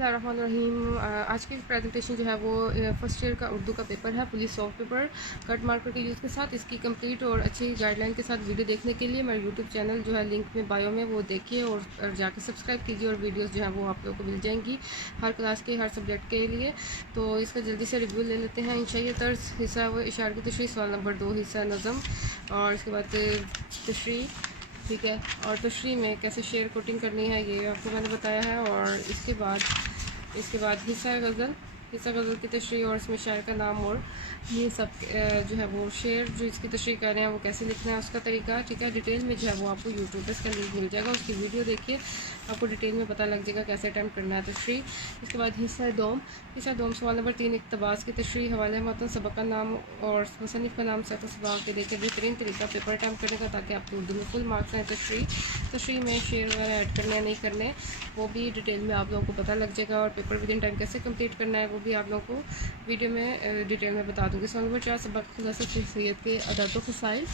बिस्मिल्लाहिर्रहमानिर्रहीम। आज की प्रेजेंटेशन जो है वो फर्स्ट ईयर का उर्दू का पेपर है, police soft paper cut marker के यूज़ के साथ। इसकी कंप्लीट और अच्छी गाइडलाइन के साथ वीडियो देखने के लिए मेरा यूट्यूब चैनल जो है लिंक में बायो में वो देखिए और जाके सब्सक्राइब कीजिए और वीडियोस जो है वो आप लोगों को मिल जाएंगी हर क्लास के हर सब्जेक्ट के लिए। तो इसका जल्दी से रिव्यू ले लेते हैं। इंशाई तर्ज हिस्सा वो इशार की तशरीह, सवाल नंबर 2 हिस्सा नज़म, और इसके बाद तशरीह, ठीक है, और तशरीह में कैसे शेयर कोटिंग करनी है ये आपको मैंने बताया है। और इसके बाद हिस्सा गज़ल की तशरीह और इसमें शायर का नाम और ये सब जो है वो शेर जो इसकी तशरीह कर रहे हैं वो कैसे लिखना है उसका तरीका, ठीक है। डिटेल में जो है वो आपको यूट्यूब पर इसका लिंक मिल जाएगा, उसकी वीडियो देखिए, आपको डिटेल में पता लग जाएगा कैसे अटैम्प्ट करना है तशरीह। इसके बाद हिस्सा दोम सवाल नंबर 3 इक़्तिबास की तशरीह, हवाले मतन, सबक का नाम और मुसन्निफ़ का नाम सफ़ सबाक के देकर बेहतरीन तरीका पेपर अटैम्प्ट करने का, ताकि आपको उर्दू में फुल मार्क्स हैं। तशरीह में शेर वगैरह ऐड करने या नहीं करने वो भी डिटेल में आप लोगों को पता लग जाएगा, और पेपर विद इन टाइम कैसे कंप्लीट करना है वो भी आप लोगों को वीडियो में डिटेल में बता दूँगी। सवाल नंबर 4 सबक खुलासा शख्सियत के अदात व फ़साइल,